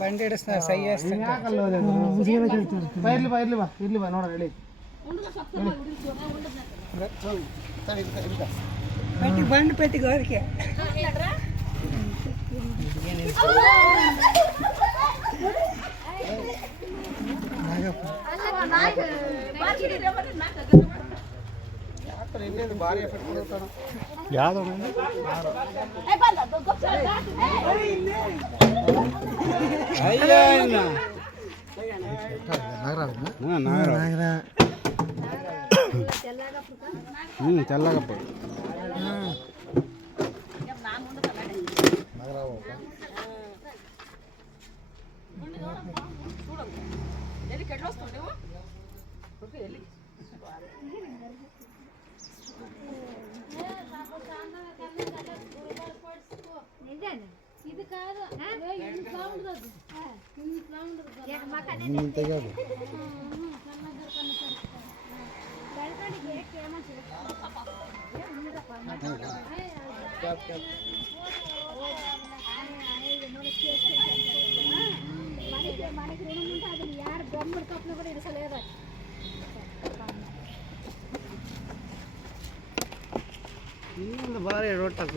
బండి సై పైర్లు పైర్లు బా ఇర్లు బా నోడ వెళ్ళి పెట్టి బండి పెట్టి గోరికే నాగప్ప యాదవ్ అయ్యా నాగరా తెల్లగప్పుడు చూడండి ఎట్లా వస్తుంది ఇది కాదు ఇంట్లో ఉండదు ఇంట్లో ఉండదు తెగదు ಬೆಳ್ಕಂಡಿಗೆ ಕೇಮಂತ మనకి మనకి రుణం ఉంటే అది యారు బొమ్మడి కప్పులు కూడా ఇడసలేదు ಇನ್ನೊಂದು ಭಾರಿ ರೋಡ್ ಹಾಕು